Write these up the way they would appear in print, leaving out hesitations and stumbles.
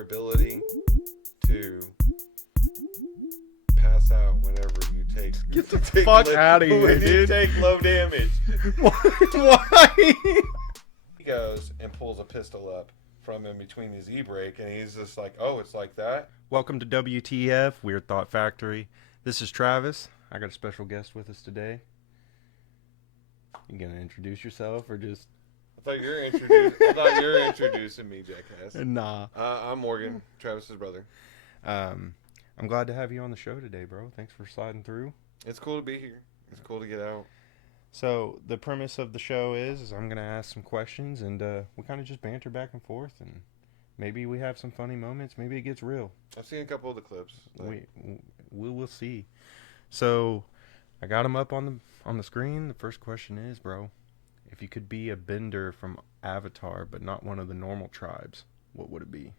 your ability to pass out whenever you take. Get the fuck out of here, when dude. you take low damage. Why? He goes and pulls a pistol up from in between his e-brake, and he's just like, "Oh, it's like that." Welcome to WTF, Weird Thought Factory. This is Travis. I got a special guest with us today. You gonna introduce yourself or just? I thought you were introducing me, jackass. Nah. I'm Morgan, Travis's brother. I'm glad to have you on the show today, bro. Thanks for sliding through. It's cool to be here. It's cool to get out. So the premise of the show is I'm gonna ask some questions and we kind of just banter back and forth, and maybe we have some funny moments. Maybe it gets real. I've seen a couple of the clips. We'll see. So I got them up on the screen. The first question is, bro, if you could be a bender from Avatar but not one of the normal tribes, what would it be?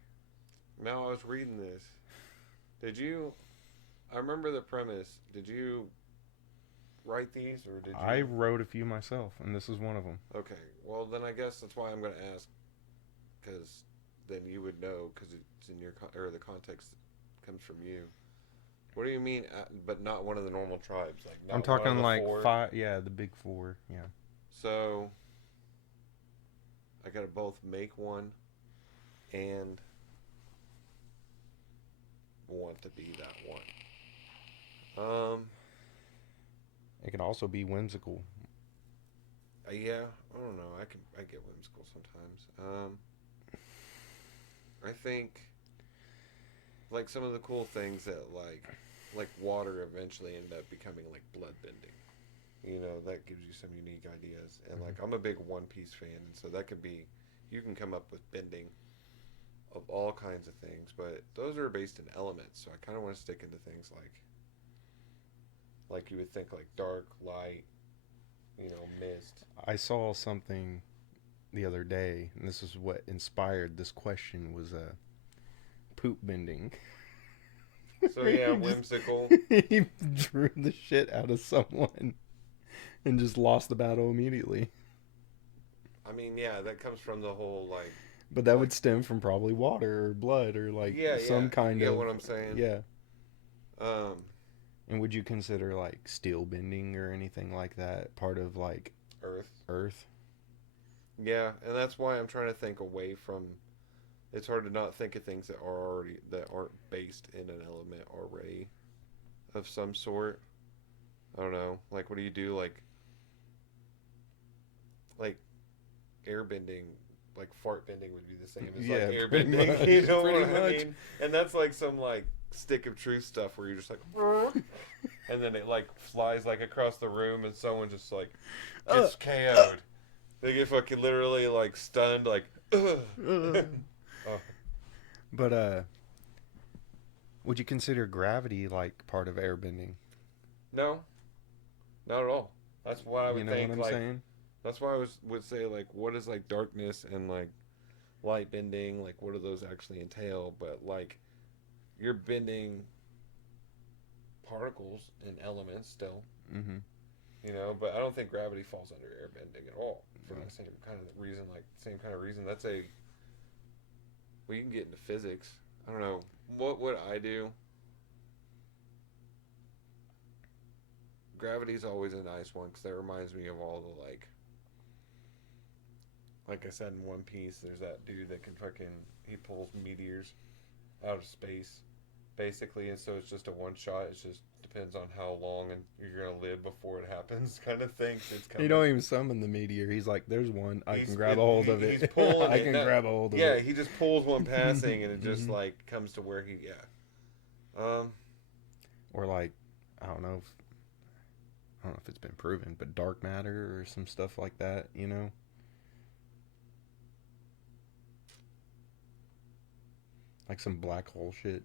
Now I was reading this. I remember the premise. Did you write these or did you? I wrote a few myself, and this is one of them. Okay. Well, then I guess that's why I'm going to ask, because then you would know, because it's in your or the context comes from you. What do you mean, but not one of the normal tribes? Like not I'm talking one of the like four? five. Yeah, the big four. Yeah. So I got to both make one and want to be that one. It can also be whimsical. Yeah, I don't know. I get whimsical sometimes. I think like some of the cool things that like water eventually end up becoming like blood bending. You know, that gives you some unique ideas. And like I'm a big One Piece fan, and so that could be, you can come up with bending of all kinds of things, but those are based in elements. So I kind of want to stick into things like you would think like dark, light, mist. I saw something the other day, and this is what inspired this question, was poop bending. So yeah, whimsical. He drew the shit out of someone and just lost the battle immediately. I mean, yeah, that comes from the whole like. But that would stem from probably water or blood or like some kind of. You know what I'm saying? Yeah. And would you consider like steel bending or anything like that part of like Earth? Yeah, and that's why I'm trying to think away from. It's hard to not think of things that aren't based in an element already, of some sort. I don't know. Like, what do you do? Like air bending, like fart bending would be the same as like air bending. Much, you know pretty what much. I mean? And that's like some like stick of truth stuff where you're just like, and then it like flies like across the room, and someone just like gets KO'd. They get fucking literally like stunned, like. But would you consider gravity like part of airbending? No, not at all. That's why I would think what I'm like. saying? That's why I would say like, what is like darkness and like light bending? Like, what do those actually entail? But like, you're bending particles and elements still. Mm-hmm. But I don't think gravity falls under air bending at all for the same kind of reason. That's a. Well, you can get into physics. I don't know. What would I do? Gravity's always a nice one because that reminds me of all the like I said in One Piece, there's that dude that can he pulls meteors out of space, basically, and so it's just a one shot. It just depends on how long and you're gonna live before it happens, kind of thing. He don't even summon the meteor. He's like, "There's one. I can grab a hold of it. He's pulling I can grab a hold of it." Yeah, he just pulls one passing, and it just like comes to where he. Or like, I don't know if it's been proven, but dark matter or some stuff like that. Like some black hole shit.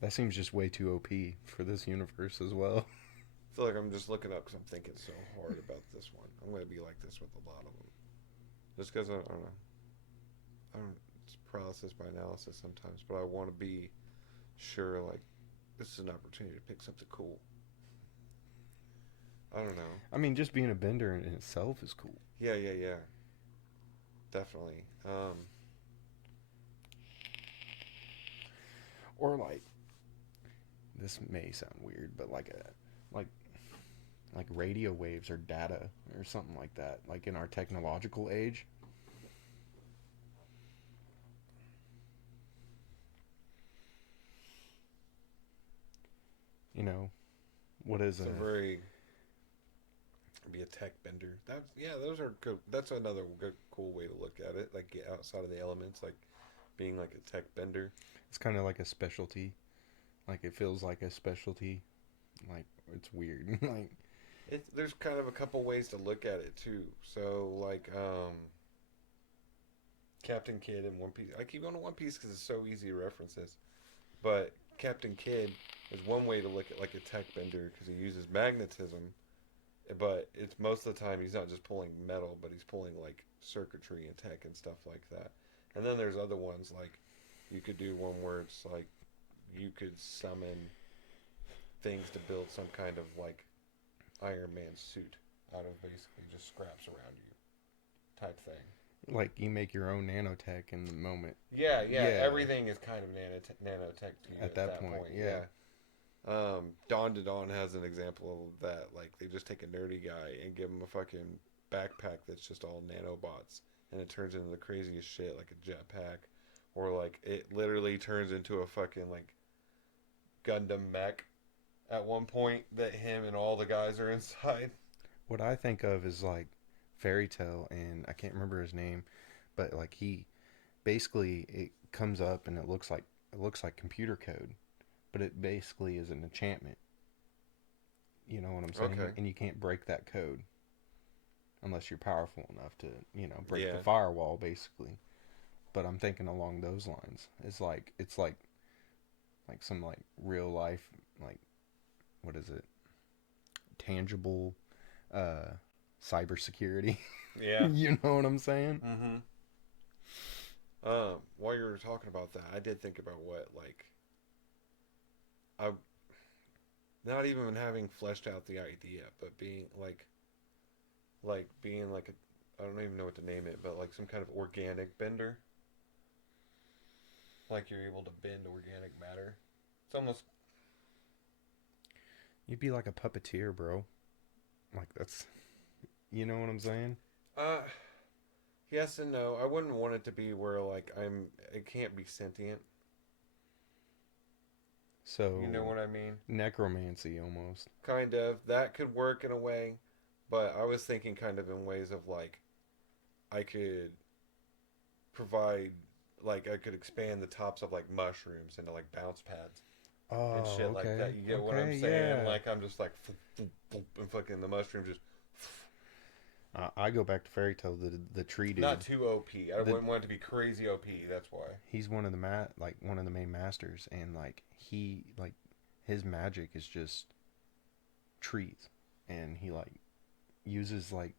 That seems just way too OP for this universe as well. I feel like I'm just looking up because I'm thinking so hard about this one. I'm going to be like this with a lot of them. Just because I don't know. It's paralysis by analysis sometimes, but I want to be sure, like, this is an opportunity to pick something cool. I don't know. I mean, just being a bender in itself is cool. Yeah. Definitely. Or like, this may sound weird, but like like radio waves or data or something like that. Like in our technological age, you know, what is It's a a very be a tech bender. That's yeah, those are good. That's another good, cool way to look at it. Like get outside of the elements, like being like a tech bender. it's kind of like a specialty. Like it feels like a specialty. Like it's weird. Like There's kind of a couple ways to look at it too. So like Captain Kidd and One Piece. I keep going to One Piece because it's so easy to reference this. But Captain Kidd is one way to look at like a tech bender because he uses magnetism, but it's most of the time he's not just pulling metal, but he's pulling like circuitry and tech and stuff like that. And then there's other ones like you could do one where it's like you could summon things to build some kind of like Iron Man suit out of basically just scraps around you type thing. like you make your own nanotech in the moment. Yeah. Yeah. Everything is kind of nanotech to you At that point, yeah. Dawn to Dawn has an example of that. Like they just take a nerdy guy and give him a fucking backpack that's just all nanobots, and it turns into the craziest shit, like a jetpack, or like it literally turns into a fucking like Gundam mech at one point that him and all the guys are inside. What I think of is like Fairy Tale, and I can't remember his name, but like he basically it comes up and it looks like computer code, but it basically is an enchantment. You know what I'm saying? Okay. And you can't break that code unless you're powerful enough to, break Yeah. the firewall basically. But I'm thinking along those lines. It's like some like real life like what is it? Tangible cybersecurity. Yeah. You know what I'm saying? Mm-hmm. While you were talking about that, I did think about what like I not even having fleshed out the idea, but being like being like a I don't even know what to name it, but like some kind of organic bender. Like you're able to bend organic matter. It's almost You'd be like a puppeteer, bro. Like that's you know what I'm saying? uh yes and no. I wouldn't want it to be where like it can't be sentient. You know So what I mean? necromancy almost. Kind of. That could work in a way, but I was thinking kind of in ways of like I could provide like I could expand the tops of like mushrooms into like bounce pads and Oh, shit like okay. that. You get what I'm Okay, saying? yeah. Like I'm just like and fucking the mushroom just I go back to Fairy Tale, the tree dude. not too OP. I The, wouldn't want it to be crazy OP. That's why. he's one of the one of the main masters, and like his magic is just trees, and he like uses like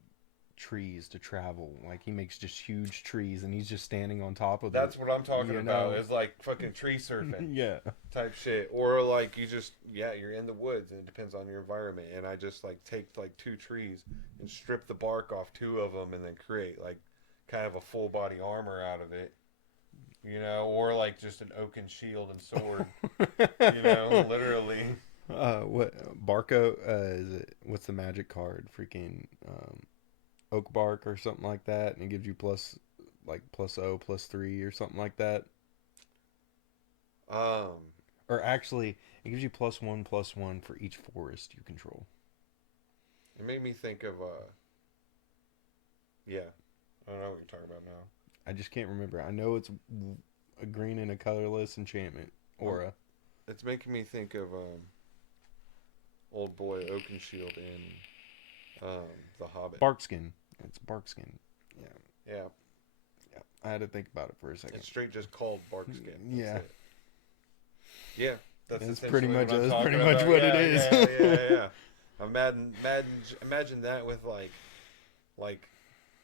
trees to travel. Like he makes just huge trees, and he's just standing on top of it. That's what I'm talking You about. know? Is like fucking tree surfing Yeah. type shit, or like you just you're in the woods and it depends on your environment. And I just like take like two trees and strip the bark off two of them, and then create like kind of a full body armor out of it. You know, or like just an oaken shield and sword. You know, literally. What Barco? Is it? What's the magic card? Freaking oak bark or something like that, and it gives you plus O +3 or something like that. Um, Or actually, it gives you +1/+1 for each forest you control. it made me think of yeah, I don't know what you're talking about now. I just can't remember. I know it's a green and a colorless enchantment aura. It's making me think of old boy Oakenshield in The Hobbit. Barkskin. It's Barkskin. Yeah. Yeah, Yeah. I had to think about it for a second. it's straight just called Barkskin. Yeah. It. Yeah, that's That's essentially pretty much what I'm that's talking pretty much about. what Yeah, it is. Yeah. Imagine that with like,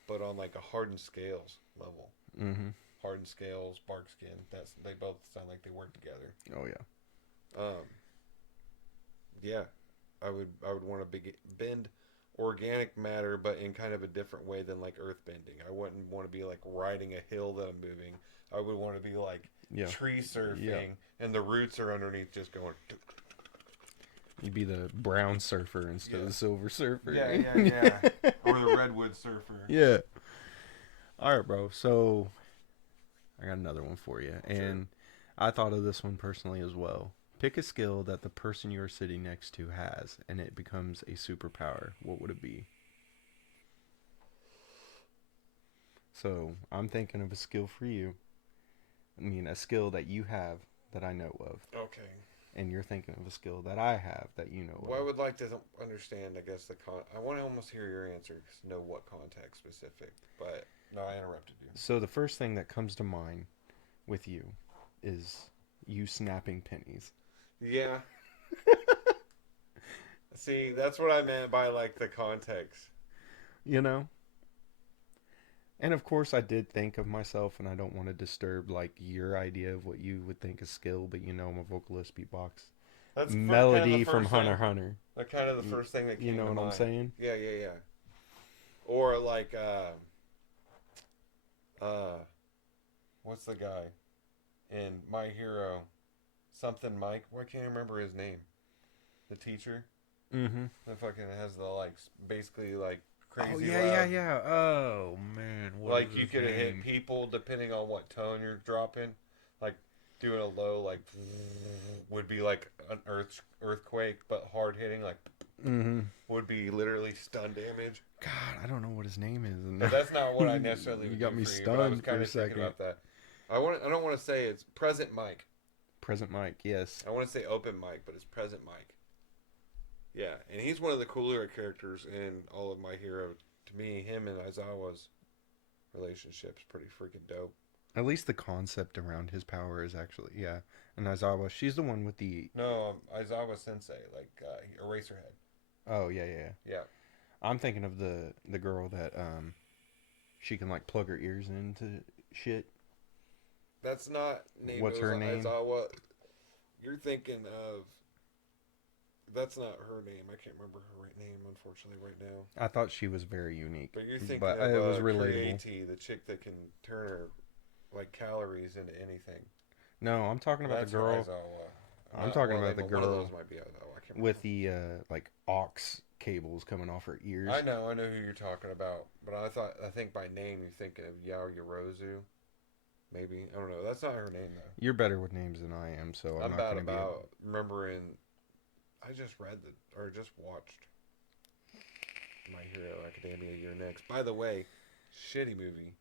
but on like a hardened scales level. Mm-hmm. Hardened scales, barkskin. They both sound like they work together. Oh yeah. Yeah, I would want to bend organic matter, but in kind of a different way than like earth bending. I wouldn't want to be like riding a hill that I'm moving. I would want to be like Yeah. tree surfing, Yeah. and the roots are underneath, just going. You'd be the brown surfer instead of the silver surfer. Yeah. Or the redwood surfer. Yeah. All right, bro. So I got another one for you, and I thought of this one personally as well. Pick a skill that the person you're sitting next to has, and it becomes a superpower. What would it be? So I'm thinking of a skill for you. I mean, a skill that you have that I know of. Okay. And you're thinking of a skill that I have that you know Well, I of. would like to understand, I guess, I want to almost hear your answer, know what context specific. But, no, I interrupted you. So the first thing that comes to mind with you is you snapping pennies. Yeah. See, that's what I meant by, like, the context. You know? And of course I did think of myself, and I don't want to disturb like your idea of what you would think is skill, but you know I'm a vocalist beatbox. That's Melody from Hunter x Hunter. That's kind of the first thing that came You know to what mind. I'm saying? Yeah. Or like, what's the guy in My Hero? Something Mike. Why can't I remember his name? The teacher. Mm-hmm. That fucking has the like, basically like crazy. Oh loud. yeah. Oh man, Like you could hit people depending on what tone you're dropping. Like doing a low like would be like an earthquake, but hard hitting like would be literally stun damage. God, I don't know what his name is. But that's not what I necessarily. You got me stunned. I was kind for a of thinking second about that. I don't want to say it's present Mike. Present Mike, yes. I want to say open Mike, but it's present Mike. Yeah, and he's one of the cooler characters in all of My Hero. To me, him and Aizawa's relationship's pretty freaking dope. At least the concept around his power is actually, yeah. And Aizawa, she's the one with the... No, Aizawa Sensei, like Eraserhead. Oh, yeah. Yeah. I'm thinking of the girl that she can like plug her ears into shit. That's not named. What's her name? Aizawa. You're thinking of. That's not her name. I can't remember her right name, unfortunately, right now. I thought she was very unique. But you're thinking but of it was relatable. Creati, the chick that can turn her like calories into anything. No, I'm talking about That's the girl. Aizawa. I'm talking about the One of girl those might be Aizawa. I can't with the like aux cables coming off her ears. I know who you're talking about, but I think by name you're thinking of Yao Yorozu. Maybe, I don't know. That's not her name though. You're better with names than I am, so I'm not bad going to be about remembering. I just just watched My Hero Academia Year Next. By the way, shitty movie.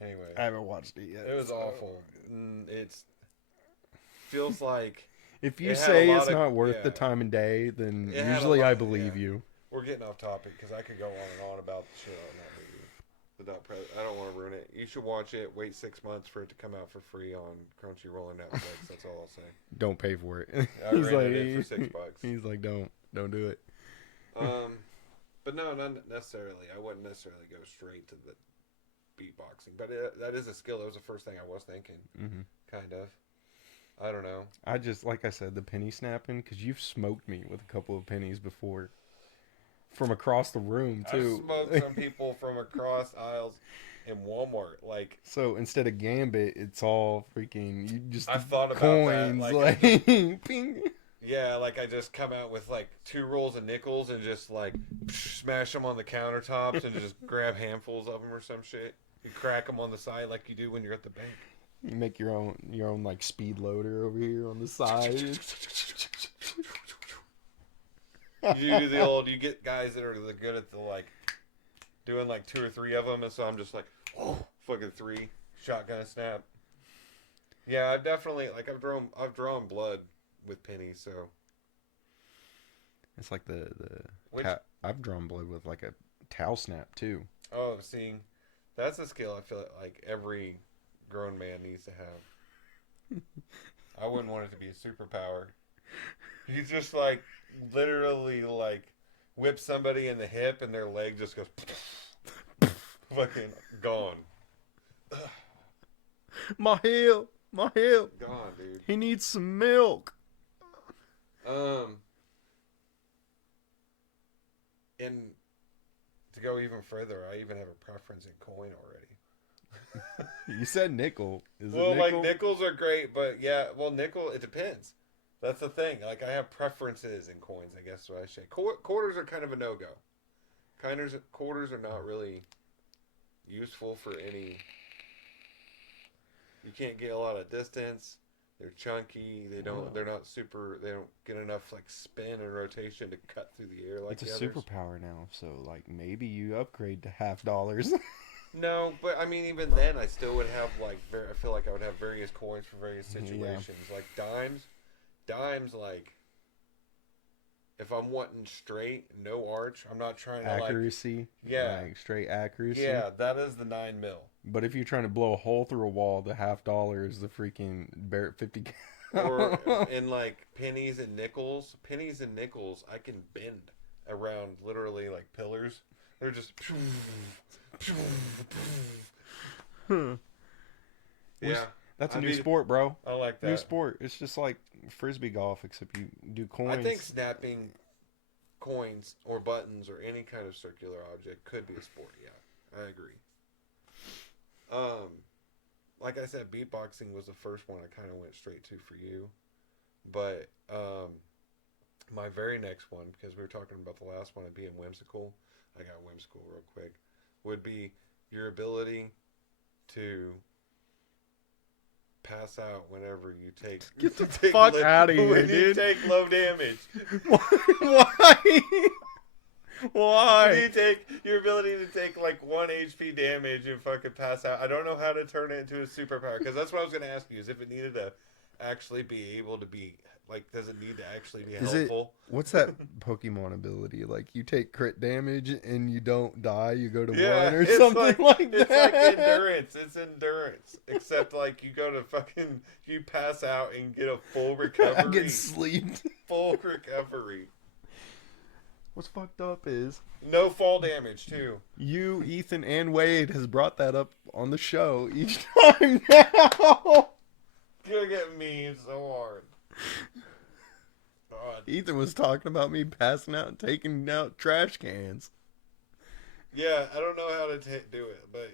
Anyway, I haven't watched it yet. it was awful. It's feels like if you it had say a lot it's of- not worth yeah. the time and day, then It had a usually lot- I believe yeah. you. We're getting off topic because I could go on and on about the shit on that movie. I don't want to ruin it. You should watch it. Wait 6 months for it to come out for free on Crunchyroll or Netflix. That's all I'll say. Don't pay for it. I rented it for $6. He's like, don't do it. But no, not necessarily. I wouldn't necessarily go straight to the beatboxing, but that is a skill. That was the first thing I was thinking. Kind of. I don't know. I just, like I said, the penny snapping, because you've smoked me with a couple of pennies before. From across the room, too. I've smoked some people from across aisles in Walmart. Like, so instead of gambit, it's all freaking, you just I've thought about coins, that. like ping. Yeah, like I just come out with like 2 rolls of nickels and just like smash them on the countertops and just grab handfuls of them or some shit. You crack them on the side like you do when you're at the bank. You make your own like speed loader over here on the side. You do the old. You get guys that are good at the like doing like 2 or 3 of them, and so I'm just like, oh, fucking 3 shotgun snap. Yeah, I've definitely like I've drawn blood with pennies, so It's like Which- I've drawn blood with like a towel snap too. oh, seeing that's a skill I feel like every grown man needs to have. I wouldn't want it to be a superpower. You just like literally like whip somebody in the hip and their leg just goes fucking gone. My hip. Gone, dude. He needs some milk. In to go even further, I even have a preference in coin already. You said nickel. Is Well, it nickel? like nickels are great, but yeah, well, nickel, it depends. That's the thing. Like, I have preferences in coins, I guess is what I say. Quarters are kind of a no go. Quarters are not really useful for any. You can't get a lot of distance. They're chunky. They don't. Wow. They're not super. They don't get enough like spin and rotation to cut through the air like It's a the others. superpower now, so like maybe you upgrade to $50. No, but I mean, even then, I still would have like. I feel like I would have various coins for various situations. Like dimes. Like if I'm wanting straight, no arch, I'm not trying to Accuracy. Yeah. Like straight accuracy. Yeah, that is the 9 mil. But if you're trying to blow a hole through a wall, the $50 is the freaking Barrett 50. Or in like pennies and nickels, I can bend around literally like pillars. They're just. Yeah, That's a I new mean, sport, bro. I like that. New sport. It's just like frisbee golf, except you do coins. I think snapping coins or buttons or any kind of circular object could be a sport. Yeah, I agree. Like I said, beatboxing was the first one I kind of went straight to for you, but my very next one, because we were talking about the last one of being whimsical, I got whimsical real quick, would be your ability to pass out whenever you take. Get the fuck out of here, when dude. you take low damage. Why? Why? When you take your ability to take like 1 HP damage and fucking pass out. I don't know how to turn it into a superpower, because that's what I was going to ask you, is if it needed to actually be able to be, like, does it need to actually be helpful? What's that Pokemon ability? Like, you take crit damage and you don't die, you go to 1 or it's something like that? It's like endurance. It's endurance. Except, like, you go to fucking, you pass out and get a full recovery. I get sleeped. Full recovery. What's fucked up is no fall damage, too. You, Ethan, and Wade has brought that up on the show each time now. Gonna get memed so hard. God. Ethan was talking about me passing out and taking out trash cans. Yeah, I don't know how to do it, but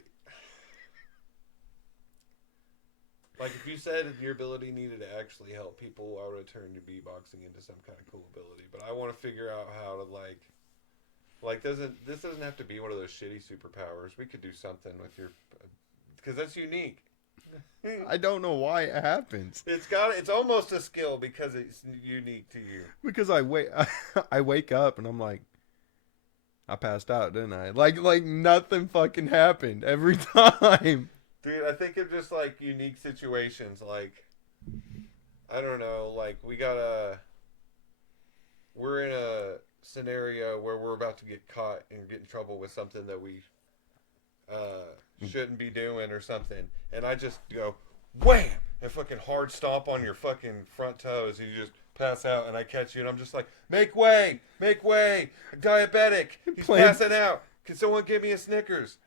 like if you said your ability needed to actually help people, I would have turned your beatboxing into some kind of cool ability. But I want to figure out how to this doesn't have to be one of those shitty superpowers. We could do something with your, because that's unique. I don't know why it happens. It's almost a skill because it's unique to you. Because I wake up and I'm like, I passed out, didn't I? Like nothing fucking happened every time. Dude, I think of just like unique situations, like I don't know, like we're in a scenario where we're about to get caught and get in trouble with something that we shouldn't be doing or something, and I just go wham and fucking hard stomp on your fucking front toes, and you just pass out, and I catch you, and I'm just like, make way, diabetic, he's passing out, can someone give me a Snickers?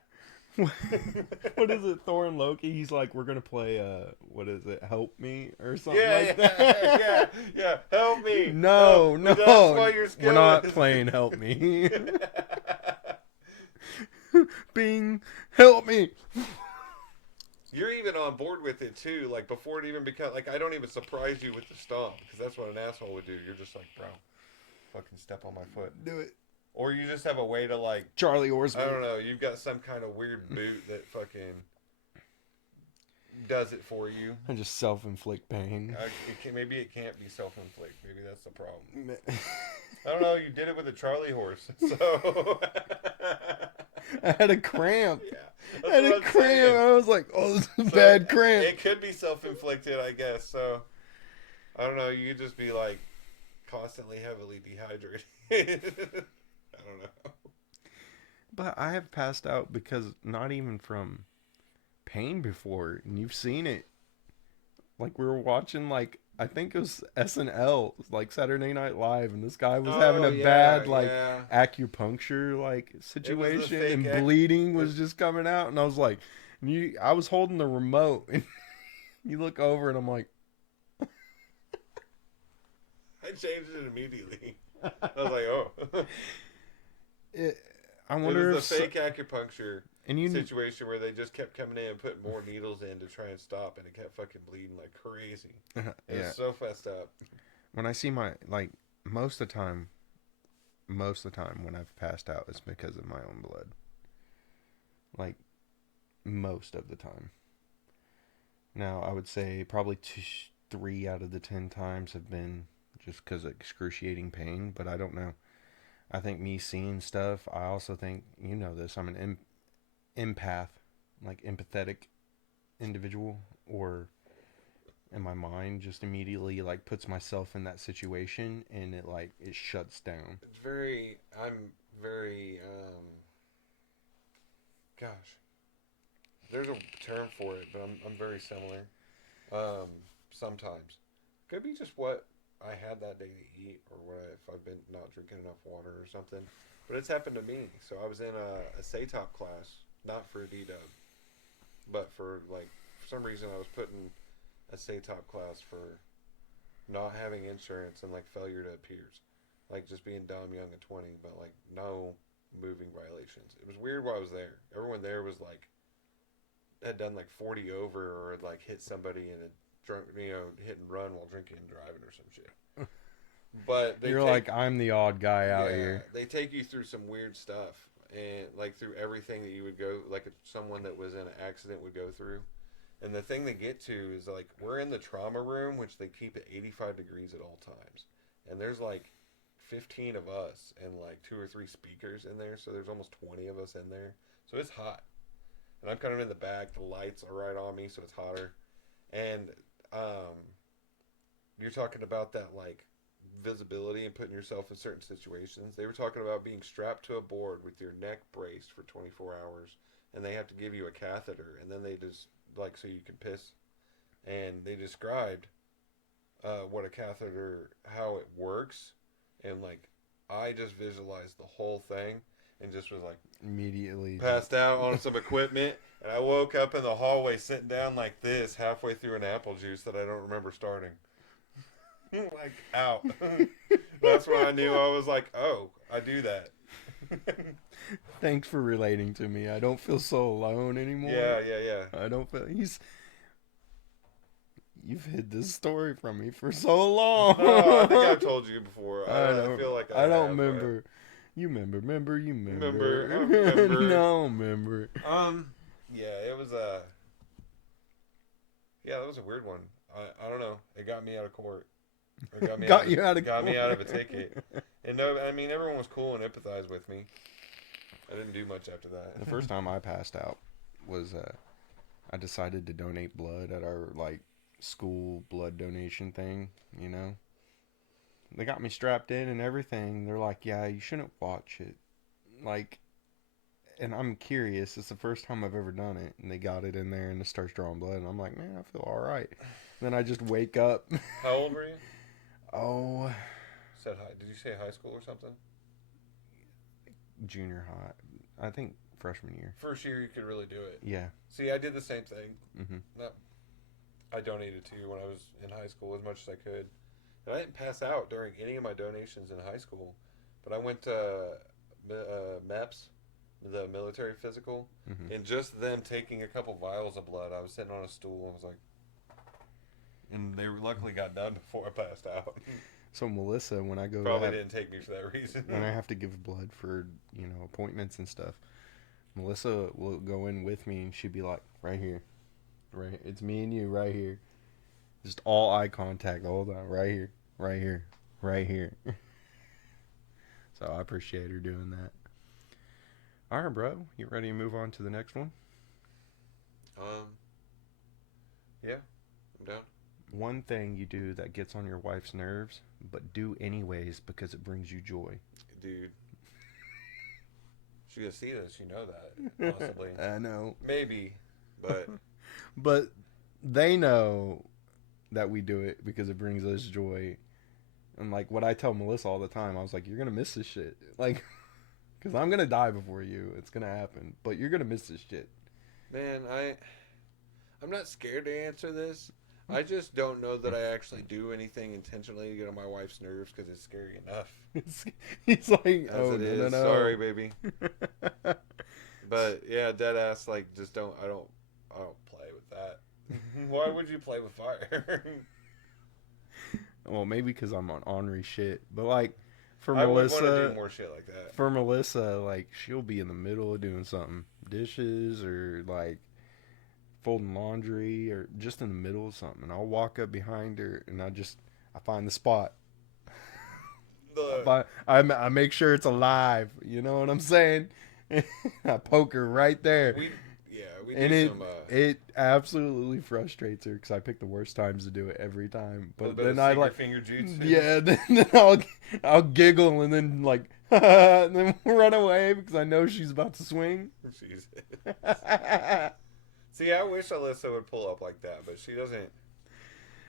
What is it, Thor and Loki? He's like, we're gonna play what is it, help me or something that. yeah, help me. No, that's why your skill we're not is. playing help me. Bing, help me. You're even on board with it too, like before it even becomes, like I don't even surprise you with the stomp, because that's what an asshole would do. You're just like, bro, fucking step on my foot. Do it. Or you just have a way to like, Charlie Orsman. I don't know, you've got some kind of weird boot that fucking does it for you. I just self-inflict pain. Maybe it can't be self-inflict. Maybe that's the problem. I don't know, you did it with a Charlie horse, so... I had a cramp. Yeah, I had a cramp. I was like, oh, this is a bad cramp. It could be self-inflicted, I guess, so... I don't know, you could just be like, constantly heavily dehydrated. I don't know. But I have passed out because not even from pain before, and you've seen it. Like we were watching, like I think it was SNL, like Saturday Night Live, and this guy was having a bad acupuncture like situation, and bleeding was just coming out, and I was like, I was holding the remote, and you look over, and I'm like, I changed it immediately. I was like, oh. I It wonder was the if fake acupuncture and you situation where they just kept coming in and putting more needles in to try and stop, and it kept fucking bleeding like crazy. It was yeah. so fessed up. When I see my like most of the time, most of the time when I've passed out, it's because of my own blood. Like most of the time. Now I would say probably 3 out of the 10 times have been just because of excruciating pain, but I don't know. I think me seeing stuff. I also think you know this. I'm an empath, like empathetic individual, or in my mind just immediately like puts myself in that situation and it shuts down. It's very. I'm very. Gosh, there's a term for it, but I'm very similar. Um, sometimes could be just what I had that day to eat, or what if I've been not drinking enough water or something. But it's happened to me. So I was in a SATOP class, not for DDub, but for some reason I was put in a SATOP class for not having insurance and like failure to appears, like just being dumb, young, and 20, but like no moving violations. It was weird while I was there. Everyone there was like had done like 40 over or had like hit somebody and had drunk, hit and run while drinking and driving or some shit. But You're like I'm the odd guy out yeah, here. they take you through some weird stuff and like through everything that you would go like someone that was in an accident would go through. And the thing they get to is like we're in the trauma room, which they keep at 85 degrees at all times, and there's like 15 of us and like two or three speakers in there, so there's almost 20 of us in there, so it's hot. And I'm kind of in the back. The lights are right on me, so it's hotter. And um, you're talking about that like visibility and putting yourself in certain situations. They were talking about being strapped to a board with your neck braced for 24 hours, and they have to give you a catheter, and then they just like so you can piss. And they described what a catheter, how it works, and like I just visualized the whole thing and just was like Immediately passed out on some equipment, and I woke up in the hallway sitting down like this halfway through an apple juice that I don't remember starting. Like out. That's when I knew I was like, oh, I do that. Thanks for relating to me. I don't feel so alone anymore. Yeah. I don't feel you've hid this story from me for so long. No, I think I've told you before. I feel like I don't have, remember. You remember, you Remember, I remember. remember. No, remember. Yeah, it was yeah, that was a weird one. I don't know. It got me out of court. Or got me Got out you out of got me out of a court. ticket. And no, I mean everyone was cool and empathized with me. I didn't do much after that. The first time I passed out was I decided to donate blood at our like school blood donation thing, you know. They got me strapped in and everything. They're like, "Yeah, you shouldn't watch it." Like, and I'm curious. It's the first time I've ever done it, and they got it in there, and it starts drawing blood, and I'm like, "Man, I feel all right." Then I just wake up. How old were you? Oh, Said high. Did you say high school or something? junior high. I think freshman year. First year you could really do it. Yeah. See, I did the same thing. Mhm. No, I donated to you when I was in high school as much as I could. And I didn't pass out during any of my donations in high school, but I went to MEPS, the military physical, Mhm. and just them taking a couple vials of blood, I was sitting on a stool and was like, and they luckily got done before I passed out. So Melissa, when I go Probably didn't take me for that reason. when I have to give blood for appointments and stuff, Melissa will go in with me and she'd be like, "Right here, right. It's me and you right here." Just all eye contact the whole time. Right here, right here, right here. So I appreciate her doing that. All right, bro. You ready to move on to the next one? Yeah, I'm down. One thing you do that gets on your wife's nerves, but do anyways because it brings you joy. Dude. She's gonna see this, you know that, possibly. I know. Maybe, but But they know that we do it because it brings us joy. And like what I tell Melissa all the time, I was like, "You're gonna miss this shit, like, because I'm gonna die before you. It's gonna happen, but you're gonna miss this shit." man, I'm not scared to answer this. I just don't know that I actually do anything intentionally to get on my wife's nerves because it's scary enough He's like, as oh it no no is. no. Sorry, baby. But yeah, dead ass. Like, just don't. I don't play with that. Why would you play with fire? Well, maybe because I'm on ornery shit, but like for I would want to do Melissa, more shit like that. like she'll be in the middle of doing something, dishes or like folding laundry or just in the middle of something, and I'll walk up behind her and I find the spot. The I make sure it's alive. You know what I'm saying? I poke her right there, we yeah we and do some it absolutely frustrates her because I pick the worst times to do it every time. little But bit then of I secret like, finger jutsu. yeah, then I'll giggle and then like, and then run away because I know she's about to swing. Jesus. See, I wish Alyssa would pull up like that, but she doesn't.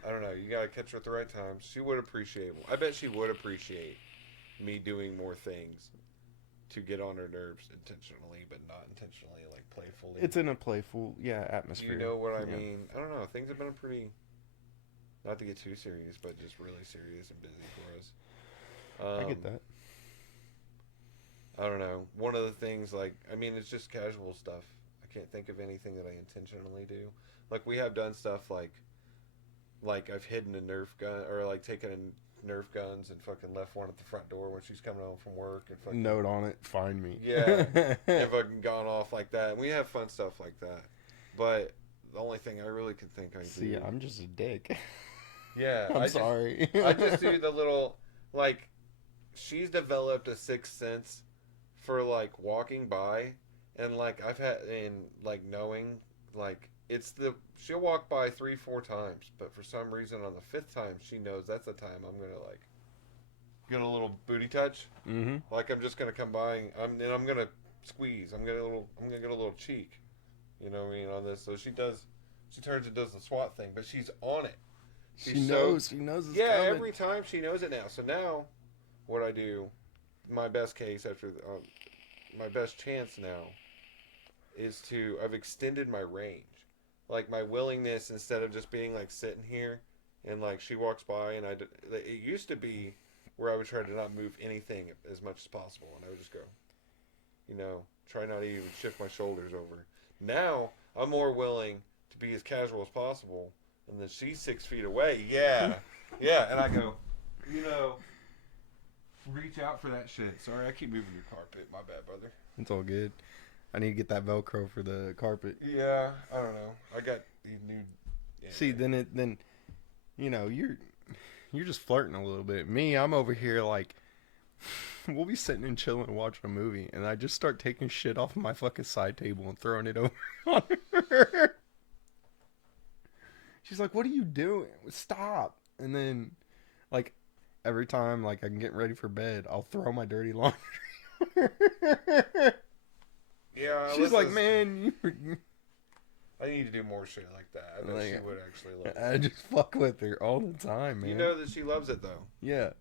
I don't know. You gotta catch her at the right times. She would appreciate. I bet she would appreciate me doing more things to get on her nerves intentionally, but not intentionally, like playfully. It's in a playful, yeah, atmosphere. You know what I Yeah. mean? I don't know. Things have been pretty, not to get too serious, but just really serious and busy for us. I get that. I don't know. One of the things, like, I mean, it's just casual stuff. I can't think of anything that I intentionally do. Like, we have done stuff like I've hidden a Nerf gun, or like taken a Nerf guns and fucking left one at the front door when she's coming home from work, and fucking Note on it, find me. yeah, and fucking gone off like that. And we have fun stuff like that. But the only thing I really could think I do. See, I'm just a dick. Yeah, I'm sorry. I just do the little, like, she's developed a sixth sense for like walking by, and like I've had in like knowing like she'll walk by 3-4 times, but for some reason on the fifth time she knows that's the time I'm gonna like get a little booty touch. Mm-hmm. Like I'm just gonna come by and I'm gonna squeeze. I'm gonna get a little cheek. You know what I mean on this. So she turns and does the SWAT thing, but she's on it. She knows it's yeah, coming. every time she knows it now. So now, what I do, my best case my best chance now, is I've extended my range, like my willingness instead of just being like sitting here, and like she walks by and it used to be where I would try to not move anything as much as possible, and I would just go, try not to even shift my shoulders over. Now I'm more willing to be as casual as possible. And then she's 6 feet away. Yeah. Yeah. And I go, reach out for that shit. Sorry, I keep moving your carpet. My bad, brother. It's all good. I need to get that Velcro for the carpet. Yeah. I don't know. I got these new. Yeah. See, then you're just flirting a little bit. Me, I'm over here like, we'll be sitting and chilling and watching a movie, and I just start taking shit off my fucking side table and throwing it over on her. She's like, "What are you doing? Stop!" And then, like, every time, like, I'm getting ready for bed, I'll throw my dirty laundry on her. Yeah, she's like, "Man, I need to do more shit like that." I bet she would actually love it. I just fuck with her all the time, man. You know that she loves it, though. Yeah.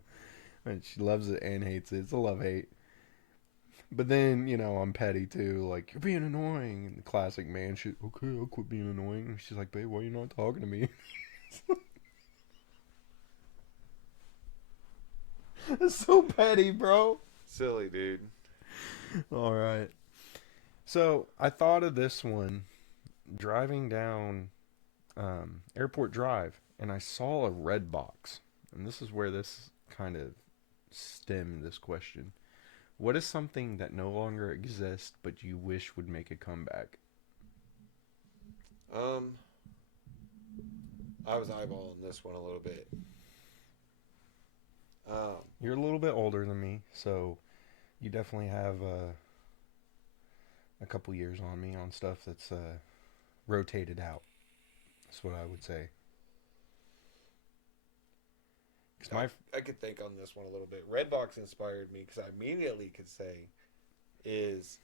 And she loves it and hates it. It's a love-hate. But then, I'm petty, too. Like, "You're being annoying." And the classic man shit. "Okay, I'll quit being annoying." And she's like, "Babe, why are you not talking to me?" It's so petty, bro. Silly, dude. All right. So, I thought of this one driving down Airport Drive, and I saw a red box. And this is where this kind of stemmed this question. What is something that no longer exists but you wish would make a comeback? I was eyeballing this one a little bit. You're a little bit older than me, so you definitely have a couple years on me on stuff that's rotated out. That's what I would say. I could think on this one a little bit. Redbox inspired me because I immediately could say is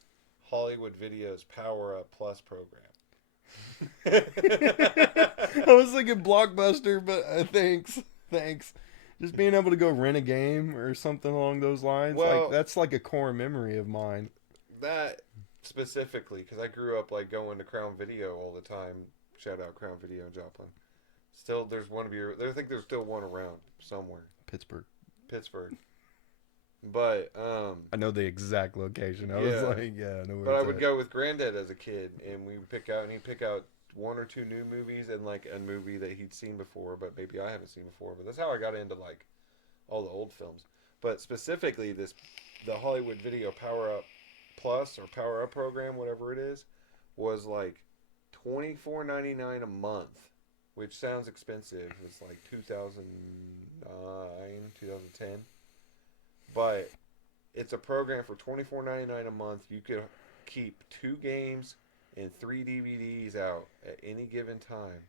Hollywood Video's Power Up Plus program. I was thinking Blockbuster, but thanks. Just being able to go rent a game or something along those lines, well, like that's like a core memory of mine. That specifically, because I grew up like going to Crown Video all the time. Shout out Crown Video in Joplin. Still, there's one of your. I think there's still one around somewhere, Pittsburgh. Pittsburgh. But I know the exact location. I was yeah. like, yeah, I know where But I it's would at. go with Granddad as a kid, and we would pick out, and he'd pick out one or two new movies and like a movie that he'd seen before, but maybe I haven't seen before. But that's how I got into like all the old films. But specifically, the Hollywood Video Power Up Plus or Power Up program, whatever it is, was like $24.99 a month, which sounds expensive. It's like 2009, 2010, but it's a program for $24.99 a month. You could keep 2 games and 3 DVDs out at any given time,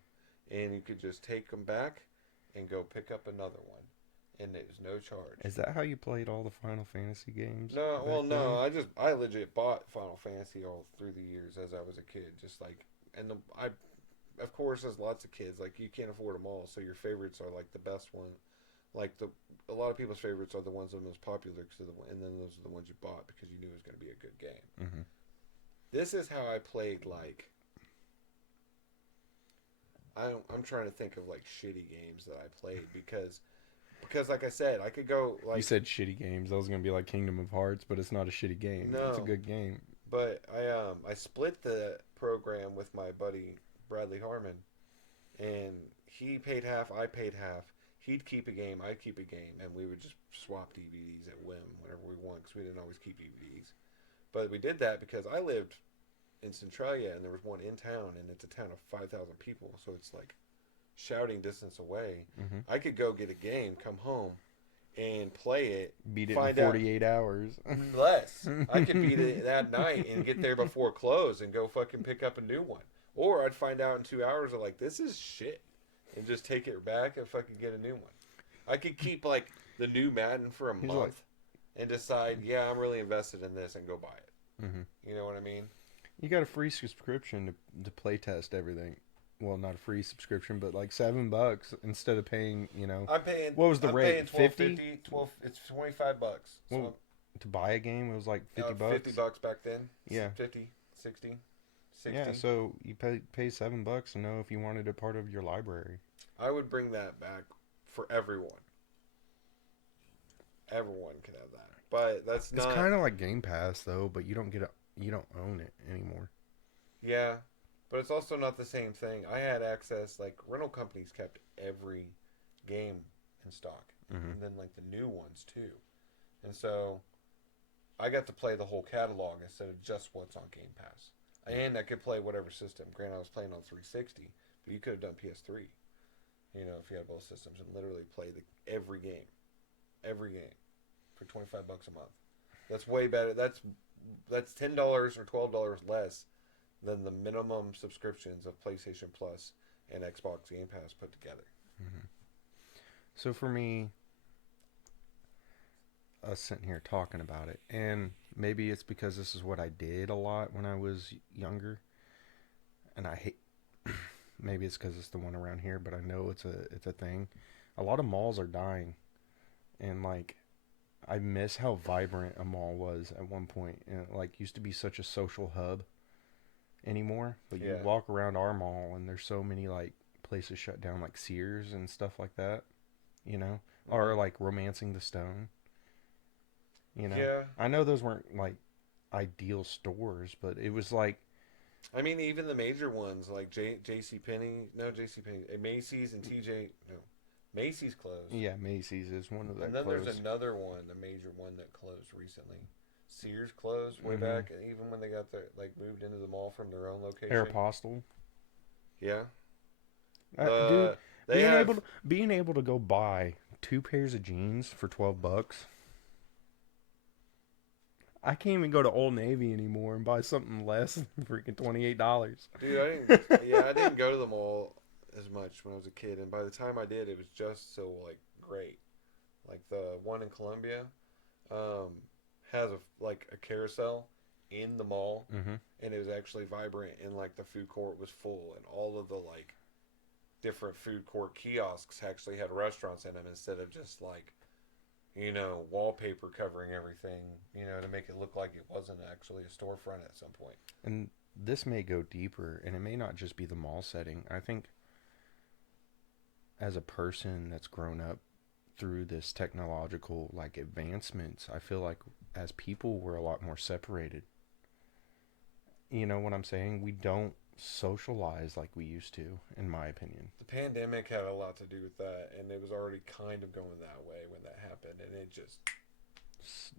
and you could just take them back and go pick up another one, and there's no charge. Is that how you played all the Final Fantasy games? No, well, back no, then? I legit bought Final Fantasy all through the years as I was a kid, just like, and I, of course, as lots of kids, like you can't afford them all, so your favorites are like the best one, like a lot of people's favorites are the ones that are most popular, and then those are the ones you bought because you knew it was going to be a good game. Mm-hmm. This is how I played like. I'm trying to think of like shitty games that I played because like I said, I could go like You said shitty games. I was gonna be like Kingdom of Hearts, but it's not a shitty game. It's a no, good game. but I split the program with my buddy Bradley Harmon, and he paid half, I paid half. He'd keep a game, I'd keep a game, and we would just swap DVDs at whim whenever we want because we didn't always keep DVDs. But we did that because I lived in Centralia and there was one in town, and it's a town of 5,000 people, so it's like shouting distance away. Mm-hmm. I could go get a game, come home, and play it. Beat it in Find out 48 hours. less. I could beat it that night and get there before close and go fucking pick up a new one. Or I'd find out in 2 hours, like, this is shit. And just take it back and fucking get a new one. I could keep, like, the new Madden for a He's month like, and decide, yeah, I'm really invested in this and go buy it. mm-hmm. You know what I mean? You got a free subscription to play test everything. Well, not a free subscription, but like $7 instead of paying, I'm paying. What was the I'm rate? paying 50? 12. It's $25. So Well, to buy a game, it was like $50. $50 back then. Yeah. 50, 60, 60. Yeah, so you pay $7 to know if you wanted a part of your library. I would bring that back for everyone. Everyone could have that, but that's not. It's kind of like Game Pass though, but you don't own it anymore. Yeah, but it's also not the same thing. I had access, like rental companies kept every game in stock, Mm-hmm. and then like the new ones too, and so I got to play the whole catalog instead of just what's on Game Pass, and I could play whatever system. Granted, I was playing on 360, but you could have done PS3. If you had both systems and literally play every game for $25 a month. That's way better. That's $10 or $12 less than the minimum subscriptions of PlayStation Plus and Xbox Game Pass put together. Mm-hmm. So for me, us sitting here talking about it, and maybe it's because this is what I did a lot when I was younger, and I hate. Maybe it's because it's the one around here, but I know it's a thing. A lot of malls are dying, and like I miss how vibrant a mall was at one point, and it like used to be such a social hub anymore. But you Yeah. walk around our mall, and there's so many like places shut down, like Sears and stuff like that, or like Romancing the Stone. Yeah. I know those weren't like ideal stores, but it was like I mean, even the major ones like J.C. Penney, no J.C. Penney, Macy's and T.J. No, Macy's closed. yeah, Macy's is one of that And then closed. there's another one, a major one that closed recently. Sears closed way Mhm. back, even when they got moved into the mall from their own location. Aeropostale. Yeah. Dude, They being have. being able to go buy 2 pairs of jeans for $12. I can't even go to Old Navy anymore and buy something less than freaking $28. Dude, I didn't. Yeah, I didn't go to the mall as much when I was a kid, and by the time I did, it was just so like great. Like the one in Columbia, has a carousel in the mall, Mm-hmm. and it was actually vibrant, and like the food court was full, and all of the like different food court kiosks actually had restaurants in them instead of just like wallpaper covering everything, to make it look like it wasn't actually a storefront at some point. And this may go deeper, and it may not just be the mall setting. I think as a person that's grown up through this technological like advancements, I feel like as people we're a lot more separated. You know what I'm saying? We don't socialize like we used to, in my opinion. The pandemic had a lot to do with that, and it was already kind of going that way when that happened, and it just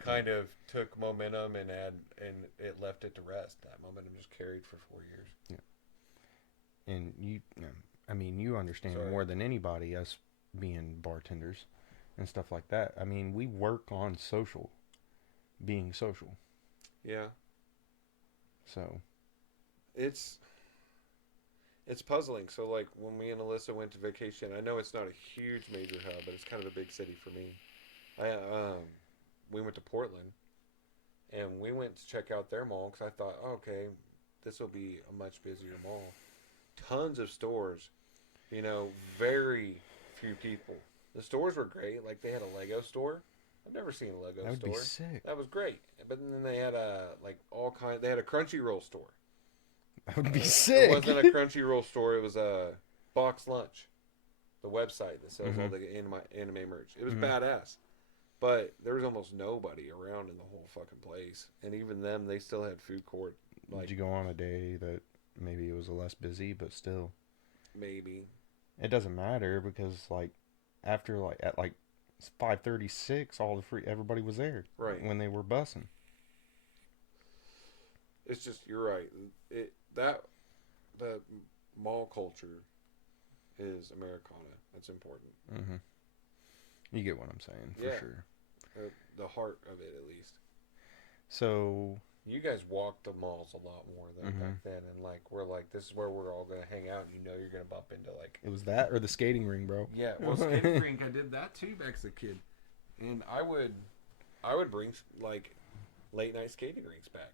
kind of took momentum and it left it to rest. That momentum just carried for 4 years. Yeah. And I mean, you understand Sorry. more than anybody, us being bartenders and stuff like that. I mean, we work on being social. Yeah, So, it's it's puzzling. So like when me and Alyssa went to vacation, I know it's not a huge major hub, but it's kind of a big city for me. I We went to Portland and we went to check out their mall because I thought, oh, okay, this will be a much busier mall. Tons of stores, very few people. The stores were great. Like they had a Lego store. I've never seen a Lego that would store. be sick. That was great. But then they had all kind. They had a Crunchyroll store. That would be It sick. wasn't a Crunchyroll store. It was a Box Lunch, the website that sells all Mhm. the anime merch. It was Mhm. badass. But there was almost nobody around in the whole fucking place. And even them, they still had food court. Did you go on a day that maybe it was less busy, but still, Maybe. it doesn't matter because like after like at like 5:36, all the free everybody was there Right. when they were bussing. It's just, you're right. The mall culture is Americana. That's important. Mm-hmm. You get what I'm saying for Yeah. sure. The heart of it, at least. So You guys walked the malls a lot more than Mhm. back then, and like we're like, this is where we're all gonna hang out. And you're gonna bump into like. it was that or the skating ring, bro. Yeah, well, skating rink. I did that too back as a kid, and I would bring like late night skating rinks back.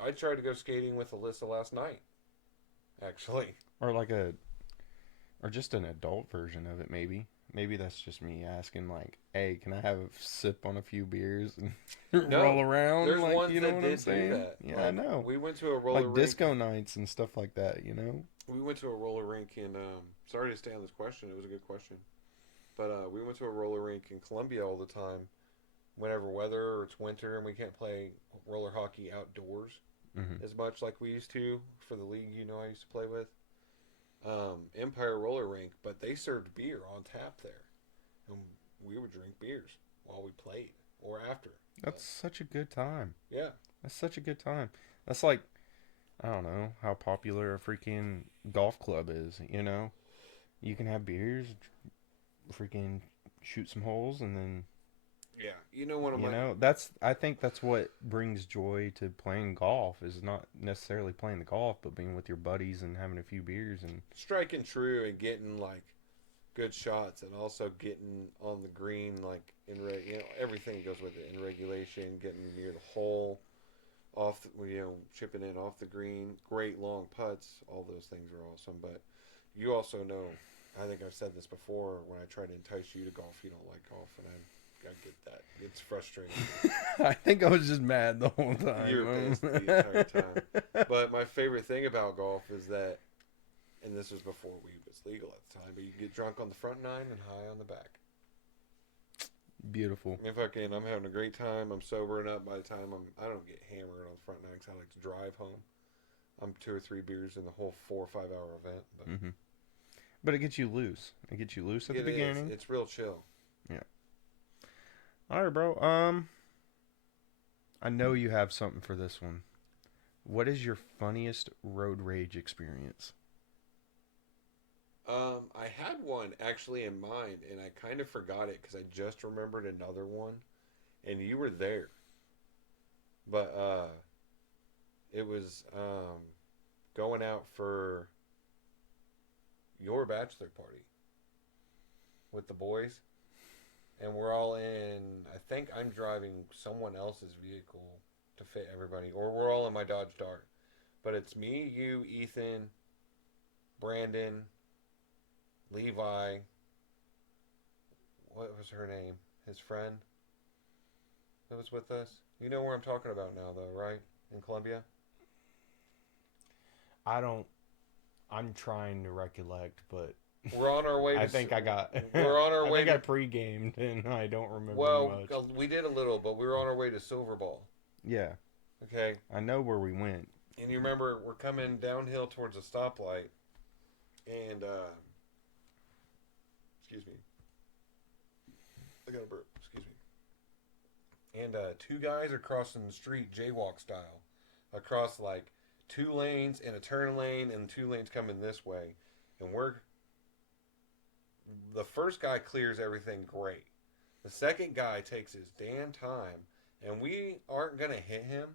I tried to go skating with Alyssa last night, actually. Or like or just an adult version of it, maybe. Maybe that's just me asking, like, "Hey, can I have a sip on a few beers and No, roll around?" There's like, ones you know that what did I'm saying? do that. Yeah, Like, I know. we went to a roller Like rink. disco nights and stuff like that, you know. We went to a roller rink in. Sorry to stay on this question. It was a good question, but we went to a roller rink in Columbia all the time. Whenever weather or it's winter and we can't play roller hockey outdoors Mm-hmm. as much like we used to for the league, I used to play with. Empire Roller Rink, but they served beer on tap there, and we would drink beers while we played or after. That's such a good time. Yeah, That's such a good time. That's like I don't know how popular a freaking golf club is. You know, you can have beers, freaking shoot some holes, and then yeah. One of you my know, I think that's what brings joy to playing golf is not necessarily playing the golf, but being with your buddies and having a few beers and striking true and getting like good shots, and also getting on the green like everything goes with it in regulation, getting near the hole, chipping in off the green, great long putts. All those things are awesome. But you also know, I think I've said this before. When I try to entice you to golf, you don't like golf, and I get that. It's frustrating. I think I was just mad the whole time. You were pissed the entire time. But my favorite thing about golf is that, and this was before weed was legal at the time, but you get drunk on the front nine and high on the back. Beautiful. If I'm having a great time. I'm sobering up by the time I don't get hammered on the front nine because I like to drive home. I'm 2 or 3 beers in the whole 4 or 5 hour event. But Mm-hmm. But it gets you loose. It gets you loose at the beginning. It's real chill. Yeah. All right, bro. I know you have something for this one. What is your funniest road rage experience? I had one actually in mind, and I kind of forgot it because I just remembered another one, and you were there. But it was going out for your bachelor party with the boys, and we're all in. I think I'm driving someone else's vehicle to fit everybody, or we're all in my Dodge Dart. But it's me, you, Ethan, Brandon, Levi. What was her name? His friend that was with us. You know where I'm talking about now, though, right? In Columbia. I don't. I'm trying to recollect, but We're on our way to. I think I got. We're on our I way think to. I pre-gamed and I don't remember Well, much. we did a little, but we were on our way to Silver Ball. Yeah, Okay, I know where we went. and you remember we're coming downhill towards a stoplight, and excuse me, I got a burp. Excuse me. And two guys are crossing the street jaywalk style, across like two lanes and a turn lane, and two lanes coming this way, and we're the first guy clears everything great. The second guy takes his damn time, and we aren't gonna hit him.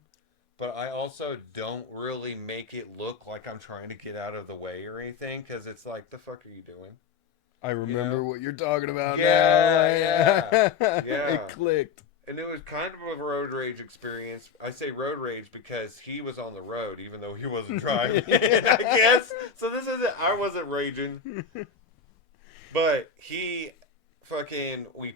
But I also don't really make it look like I'm trying to get out of the way or anything, because it's like, the fuck are you doing? I remember what you're talking about Yeah, now. Like, yeah. It clicked. And it was kind of a road rage experience. I say road rage because he was on the road, even though he wasn't driving, I guess. So this isn't, I wasn't raging. But we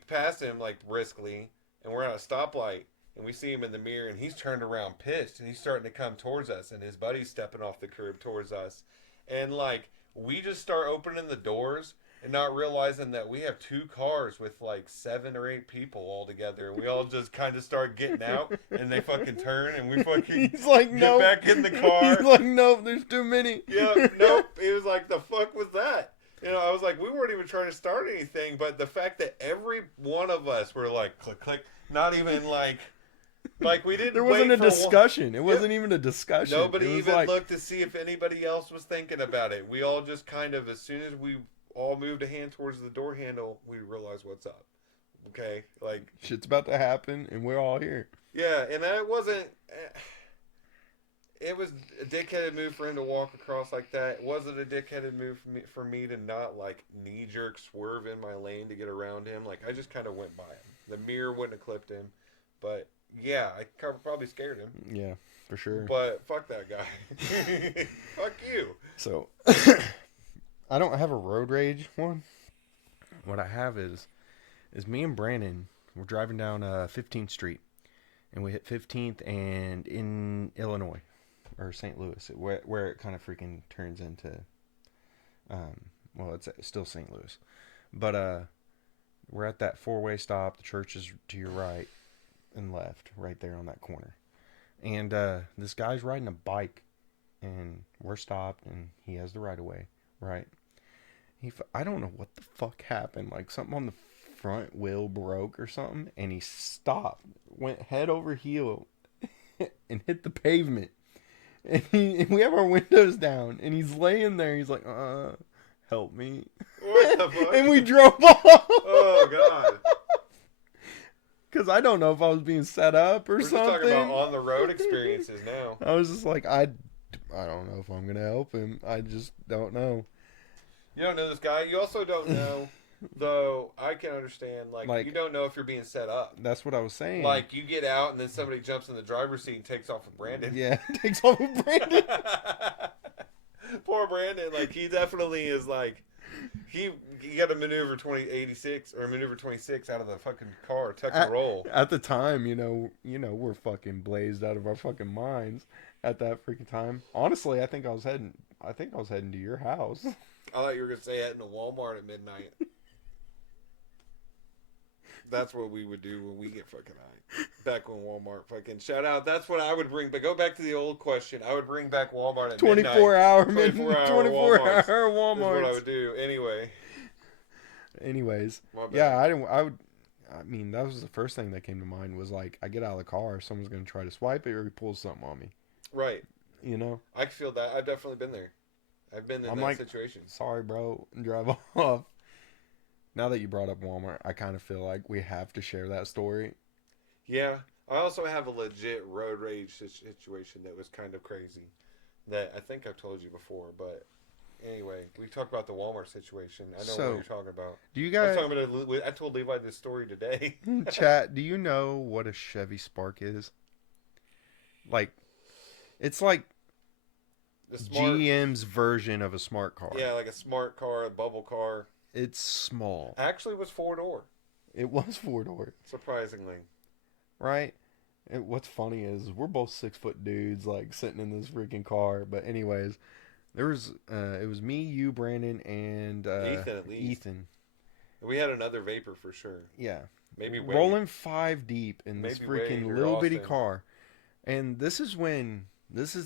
passed him like briskly, and we're at a stoplight, and we see him in the mirror, and he's turned around pissed, and he's starting to come towards us, and his buddy's stepping off the curb towards us. And like, we just start opening the doors and not realizing that we have two cars with like 7 or 8 people all together, and we all just kind of start getting out, and they fucking turn, and we fucking He's like, get nope. back in the car. He's like, nope, there's too many. Yeah, nope. It was like, the fuck was that? You know, I was like, we weren't even trying to start anything, but the fact that every one of us were like, click, click, not even like we didn't. There wasn't a wait for discussion. It wasn't even a discussion. Nobody It was even like, looked to see if anybody else was thinking about it. We all just kind of, as soon as we all moved a hand towards the door handle, we realized what's up. Okay, like shit's about to happen, and we're all here. yeah, and that wasn't. It was a dickheaded move for him to walk across like that. It wasn't a dickheaded move for me to not like knee jerk swerve in my lane to get around him. Like I just kind of went by him. The mirror wouldn't have clipped him, but yeah, I probably scared him. Yeah, for sure. But fuck that guy. Fuck you. So I don't have a road rage one. What I have is me and Brandon. We're driving down 15th Street, and we hit 15th and in Illinois. Or St. Louis, where it kind of freaking turns into, well, it's still St. Louis, but we're at that 4-way stop. The church is to your right and left, right there on that corner, and this guy's riding a bike, and we're stopped, and he has the right of way, right? I don't know what the fuck happened, like something on the front wheel broke or something, and he stopped, went head over heel, and hit the pavement. And we have our windows down, and he's laying there. He's like, help me. What the fuck? And we drove off. Oh, God. Because I don't know if I was being set up or We're something. just talking about on-the-road experiences now. I was just like, I don't know if I'm going to help him. I just don't know. You don't know this guy. You also don't know, though, I can understand, like, you don't know if you're being set up. That's what I was saying. Like, you get out, and then somebody jumps in the driver's seat and takes off with Brandon. Yeah, takes off with Brandon. Poor Brandon. Like, he definitely is, like, he got to maneuver 86 or maneuver 26 out of the fucking car, tuck and roll. At the time, you know, we're fucking blazed out of our fucking minds at that freaking time. Honestly, I think I was heading to your house. I thought you were going to say heading to Walmart at midnight. That's what we would do when we get fucking high. Back when Walmart fucking shout out. That's what I would bring. But go back to the old question. I would bring back Walmart at 24 hour midnight. 24 hour Walmart. Walmart. Is what I would do anyway. Anyways, yeah, I mean, that was the first thing that came to mind was like, I get out of the car, someone's gonna try to swipe it or he pulls something on me. Right. You know. I feel that. I've definitely been there. I've been in that situation. Sorry, bro, and drive off. Now that you brought up Walmart, I kind of feel like we have to share that story. Yeah. I also have a legit road rage situation that was kind of crazy that I think I've told you before. But anyway, we talked about the Walmart situation. I know what you're talking about. Do you guys... I told Levi this story today. Chat, do you know what a Chevy Spark is? Like, it's like GM's version of a smart car. Yeah, like a smart car, a bubble car. It's small. Actually, it was 4-door. It was 4-door. Surprisingly. Right? And what's funny is we're both 6-foot dudes, like, sitting in this freaking car. But anyways, There was it was me, you, Brandon, and Ethan at least. Ethan. We had another vapor for sure. Yeah. Maybe Wade. Rolling 5 deep in this Maybe Wade freaking or little bitty Austin. car. And this is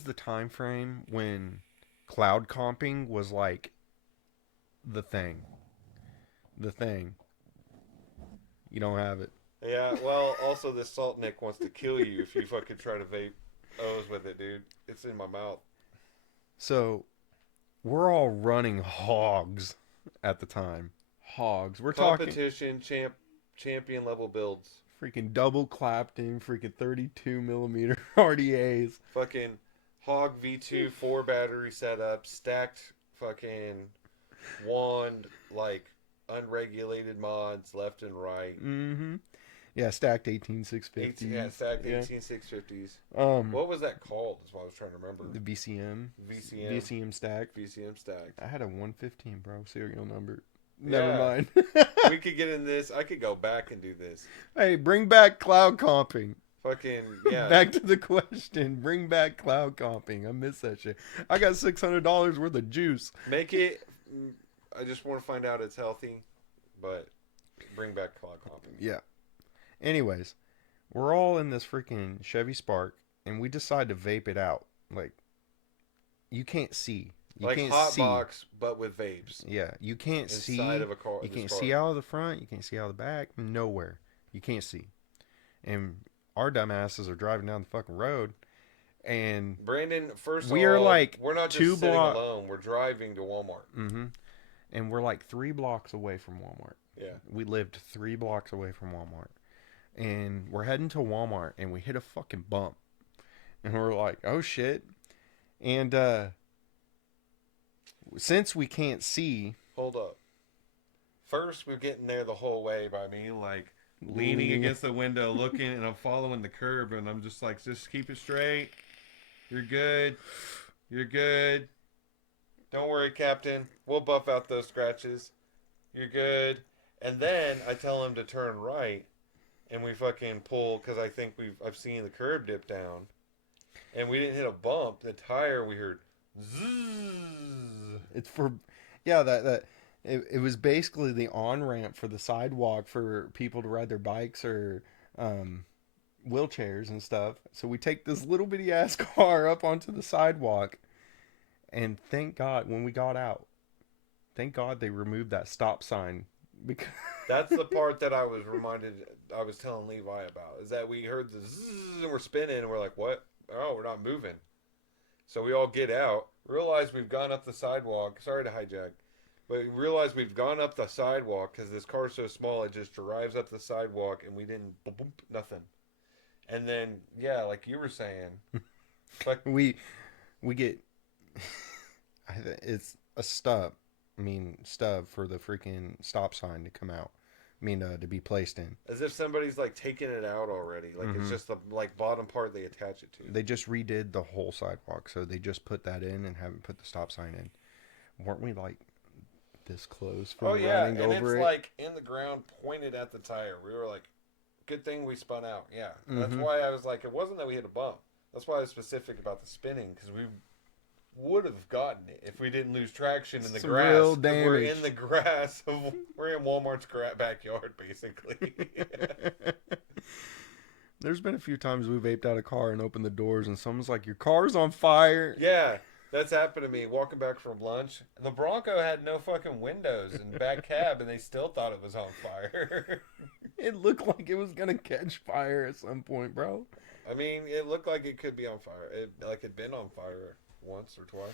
the time frame when cloud comping was like the thing. The thing. You don't have it. Yeah, well, also this Salt Nick wants to kill you if you fucking try to vape O's with it, dude. It's in my mouth. So, we're all running hogs at the time. Hogs. We're talking Competition, champion level builds. freaking double clapped in freaking 32 millimeter RDAs. Fucking Hog V2 4 battery setup, stacked fucking wand, like unregulated mods left and right. Mm-hmm. Yeah, stacked 18650s. Yeah, stacked 18650s. Um, What was that called? That's what I was trying to remember. the VCM. VCM. VCM stacked. VCM stacked. I had a 115, bro, serial number. Never Yeah. mind. We could get in this. I could go back and do this. Hey, bring back cloud comping. Fucking, yeah. Back to the question. Bring back cloud comping. I miss that shit. I got $600 worth of juice. Make it. I just want to find out it's healthy, but bring back cloud comping. Yeah. Anyways, we're all in this freaking Chevy Spark, and we decide to vape it out. Like, you can't see. You Like can't hot see. box, but with vapes. Yeah, you can't see. Inside of a car. You can't see out of the front. You can't see out of the back. Nowhere. You can't see. And our dumbasses are driving down the fucking road, and Brandon, first we of are all, like we're not just 2 sitting block- alone. We're driving to Walmart. mm-hmm, and we're like 3 blocks away from Walmart. Yeah. We lived 3 blocks away from Walmart, and we're heading to Walmart, and we hit a fucking bump, and we're like, oh shit, and since we can't see, Hold up. First, we're getting there the whole way by me, like, leaning against the window, looking, and I'm following the curb, and I'm just like, just keep it straight. You're good. You're good. Don't worry, Captain. We'll buff out those scratches. You're good. And then I tell him to turn right, and we fucking pull, because I think I've seen the curb dip down, and we didn't hit a bump. The tire, we heard zzz. it's for, yeah, that it was basically the on ramp for the sidewalk for people to ride their bikes or wheelchairs and stuff. So we take this little bitty ass car up onto the sidewalk, and thank God when we got out, thank God they removed that stop sign, because That's the part that I was telling Levi about, is that we heard the zzz and we're spinning and we're like, what? Oh, we're not moving. So we all get out, realize we've gone up the sidewalk. Sorry to hijack. But we realize we've gone up the sidewalk because this car's so small, it just drives up the sidewalk and we didn't, boom, nothing. And then, yeah, like you were saying, like, we get it's a stub. I mean, stub for the freaking stop sign to come out. I mean, to be placed in. as if somebody's like taking it out already. Like it's just the like bottom part they attach it to. They just redid the whole sidewalk, so they just put that in and haven't put the stop sign in. Weren't we like this close from running and over it's it? like in the ground, pointed at the tire. We were like, good thing we spun out. Yeah, that's Mhm. why I was like, it wasn't that we hit a bump. That's why I was specific about the spinning, because we would have gotten it if we didn't lose traction in the Some grass. real 'Cause We're damage. in the grass. We're in Walmart's backyard, basically. There's been a few times we vaped out a car and opened the doors, and someone's like, "Your car's on fire." Yeah, that's happened to me walking back from lunch. The Bronco had no fucking windows in the back cab, and they still thought it was on fire. It looked like it was gonna catch fire at some point, bro. I mean, it looked like it could be on fire. Like it'd been on fire once or twice.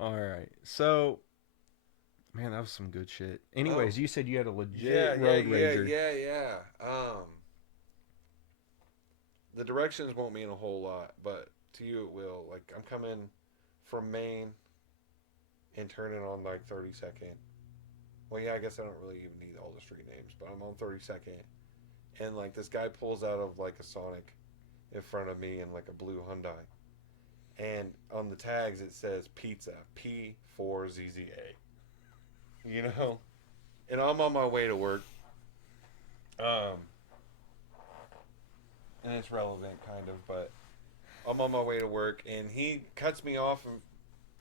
All right, so man, that was some good shit. Anyways, you said you had a legit road rager. Yeah. The directions won't mean a whole lot, but to you it will. Like I'm coming from Maine and turning on like 32nd. Well, yeah, I guess I don't really even need all the street names, but I'm on 32nd, and like this guy pulls out of like a Sonic in front of me in like a blue Hyundai, and on the tags it says pizza P4ZZA. You know, and I'm on my way to work. And it's relevant, kind of, but I'm on my way to work, and he cuts me off and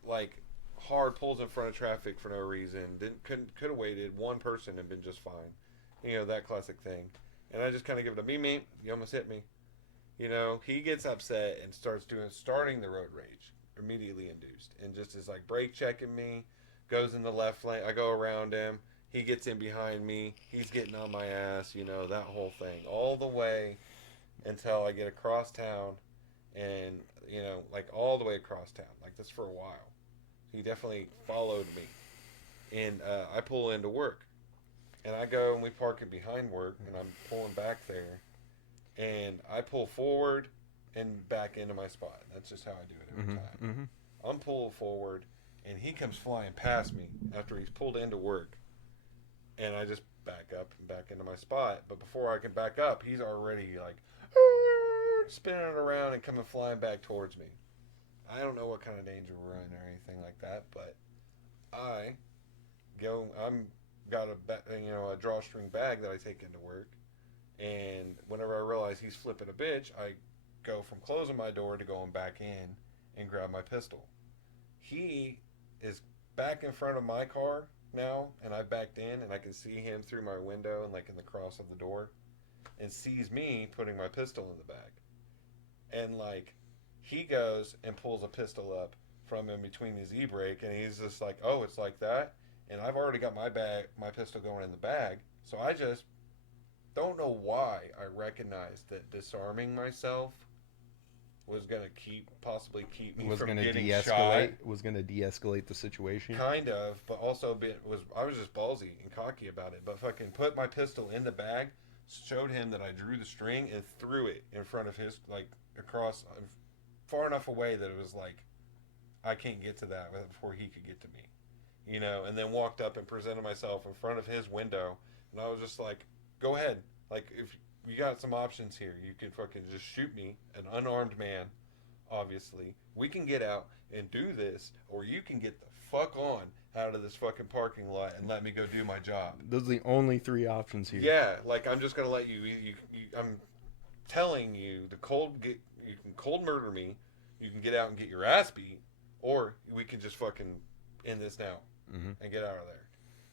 like hard pulls in front of traffic for no reason. Could have waited. One person and been just fine. That classic thing. And I just kind of give it a me. You almost hit me. He gets upset and starting the road rage, immediately induced, and just is like brake checking me, goes in the left lane. I go around him. He gets in behind me. He's getting on my ass. That whole thing, all the way until I get across town, and like all the way across town, like this for a while. He definitely followed me, and I pull into work, and I go and we park it behind work, and I'm pulling back there. And I pull forward and back into my spot. That's just how I do it every time. Mm-hmm. I'm pulling forward, and he comes flying past me after he's pulled into work. And I just back up and back into my spot. But before I can back up, he's already like spinning around and coming flying back towards me. I don't know what kind of danger we're in or anything like that, but I'm got a drawstring bag that I take into work. And whenever I realize he's flipping a bitch, I go from closing my door to going back in and grab my pistol. He is back in front of my car now, and I backed in, and I can see him through my window and like in the cross of the door, and sees me putting my pistol in the bag. And like he goes and pulls a pistol up from in between his e-brake, and he's just like, "Oh, it's like that." And I've already got my pistol going in the bag, so I just don't know why I recognized that disarming myself was going to possibly keep me from getting shot. Was going to de-escalate the situation. Kind of, but also I was just ballsy and cocky about it. But fucking put my pistol in the bag, showed him that I drew the string and threw it in front of his, like across, far enough away that it was like, I can't get to that before he could get to me. And then walked up and presented myself in front of his window. And I was just like, go ahead. Like, if you got some options here, you can fucking just shoot me, an unarmed man, obviously. We can get out and do this, or you can get the fuck on out of this fucking parking lot and let me go do my job. Those are the only three options here. Yeah, like, I'm just going to let you I'm telling you, you can cold murder me, you can get out and get your ass beat, or we can just fucking end this now and get out of there.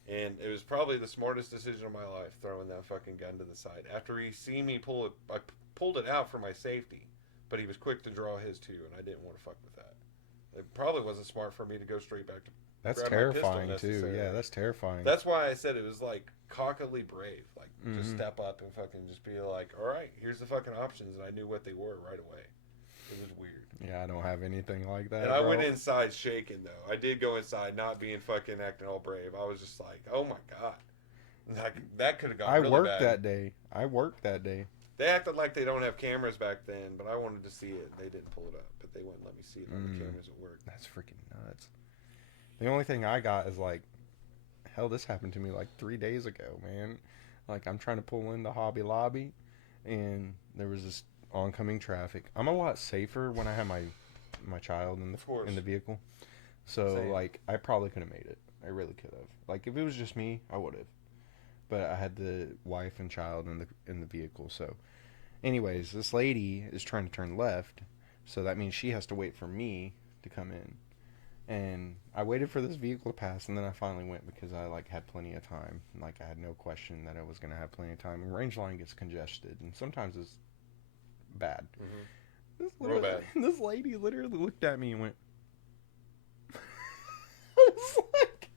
And it was probably the smartest decision of my life, throwing that fucking gun to the side. After he seen me pull it, I pulled it out for my safety, but he was quick to draw his too, and I didn't want to fuck with that. It probably wasn't smart for me to go straight back to That's terrifying too. Yeah, that's terrifying. That's why I said it was like cockily brave. Like, just step up and fucking just be like, all right, here's the fucking options, and I knew what they were right away. It was weird. Yeah, I don't have anything like that. And I went inside shaking, though. I did go inside, not being fucking acting all brave. I was just like, oh my God. That could have gone really bad. I worked that day. They acted like they don't have cameras back then, but I wanted to see it. They didn't pull it up, but they wouldn't let me see it on the cameras at work. That's freaking nuts. The only thing I got is like, hell, this happened to me like 3 days ago, man. Like, I'm trying to pull into Hobby Lobby, and there was this oncoming traffic. I'm a lot safer when I have my child in the vehicle. So Same. Like, I probably could have made it. I really could have. Like, if it was just me, I would have. But I had the wife and child in the vehicle. So anyways, this lady is trying to turn left, so that means she has to wait for me to come in. And I waited for this vehicle to pass, and then I finally went because I like had plenty of time. Like, I had no question that I was going to have plenty of time. And range line gets congested, and sometimes it's bad. Real bad. This lady literally looked at me and went, I was like,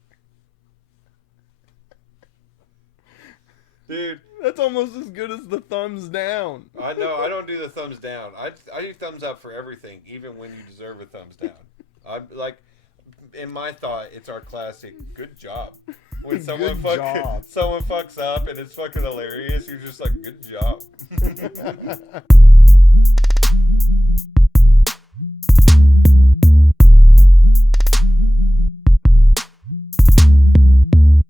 dude, that's almost as good as the thumbs down. I know. I don't do the thumbs down. I do thumbs up for everything, even when you deserve a thumbs down. I'm like, in my thought, it's our classic good job. When someone fucks up and it's fucking hilarious, you're just like, good job.